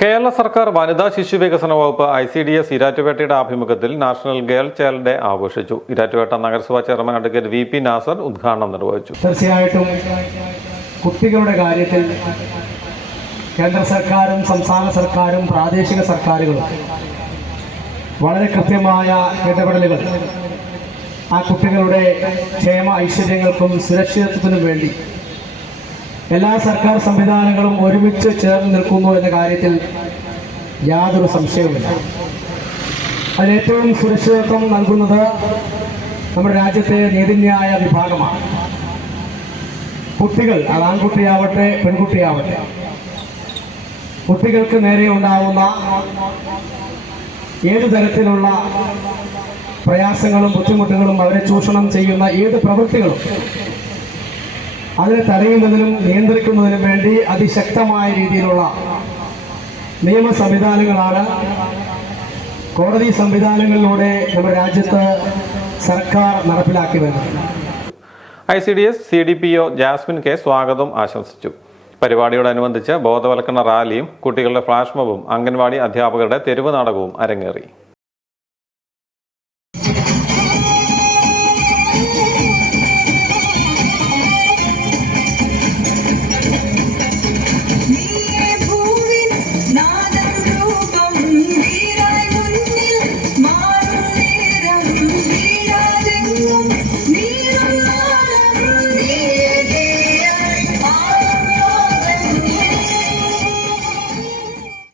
കേരള സർക്കാർ വനിതാ ശിശു വികസന വകുപ്പ് ICDS ഇരാറ്റുപേട്ടയുടെ ആഭിമുഖ്യത്തിൽ നാഷണൽ ഗേൾ ചൈൽഡ് ഡേ ആഘോഷിച്ചു. ഇരാറ്റുപേട്ട നഗരസഭാ ചെയർമാൻ അഡ്വക്കേറ്റ് VP നാസർ ഉദ്ഘാടനം നിർവഹിച്ചു. തീർച്ചയായിട്ടും കുട്ടികളുടെ കാര്യത്തിൽ കേന്ദ്ര സർക്കാരും സംസ്ഥാന സർക്കാരും പ്രാദേശിക സർക്കാരുകളും വളരെ കൃത്യമായ ഇടപെടലുകൾ ആ കുട്ടികളുടെ ക്ഷേമ ഐശ്വര്യങ്ങൾക്കും സുരക്ഷിതത്വത്തിനും വേണ്ടി എല്ലാ സർക്കാർ സംവിധാനങ്ങളും ഒരുമിച്ച് ചേർന്ന് നിൽക്കുന്നു എന്ന കാര്യത്തിൽ യാതൊരു സംശയവുമില്ല. അതിലേറ്റവും സുരക്ഷിതത്വം നൽകുന്നത് നമ്മുടെ രാജ്യത്തെ നീതിന്യായ വിഭാഗമാണ്. കുട്ടികൾ, അത് ആൺകുട്ടിയാവട്ടെ പെൺകുട്ടിയാവട്ടെ, കുട്ടികൾക്ക് നേരെ ഉണ്ടാവുന്ന ഏത് തരത്തിലുള്ള പ്രയാസങ്ങളും ബുദ്ധിമുട്ടുകളും അവരെ ചൂഷണം ചെയ്യുന്ന ഏത് പ്രവൃത്തികളും അതിനെ തടയുന്നതിനും നിയന്ത്രിക്കുന്നതിനും വേണ്ടി അതിശക്തമായ രീതിയിലുള്ള നിയമ സംവിധാനങ്ങളാണ്, കോടതി സംവിധാനങ്ങളിലൂടെ നമ്മുടെ രാജ്യത്ത് സർക്കാർ നടപ്പിലാക്കി വരുന്നത്. ICDS CDPO ജാസ്മിൻ K സ്വാഗതം ആശംസിച്ചു. പരിപാടിയോടനുബന്ധിച്ച് ബോധവൽക്കരണ റാലിയും കുട്ടികളുടെ ഫ്ലാഷ് മോബും അംഗൻവാടി അധ്യാപകരുടെ തെരുവ് നാടകവും അരങ്ങേറി.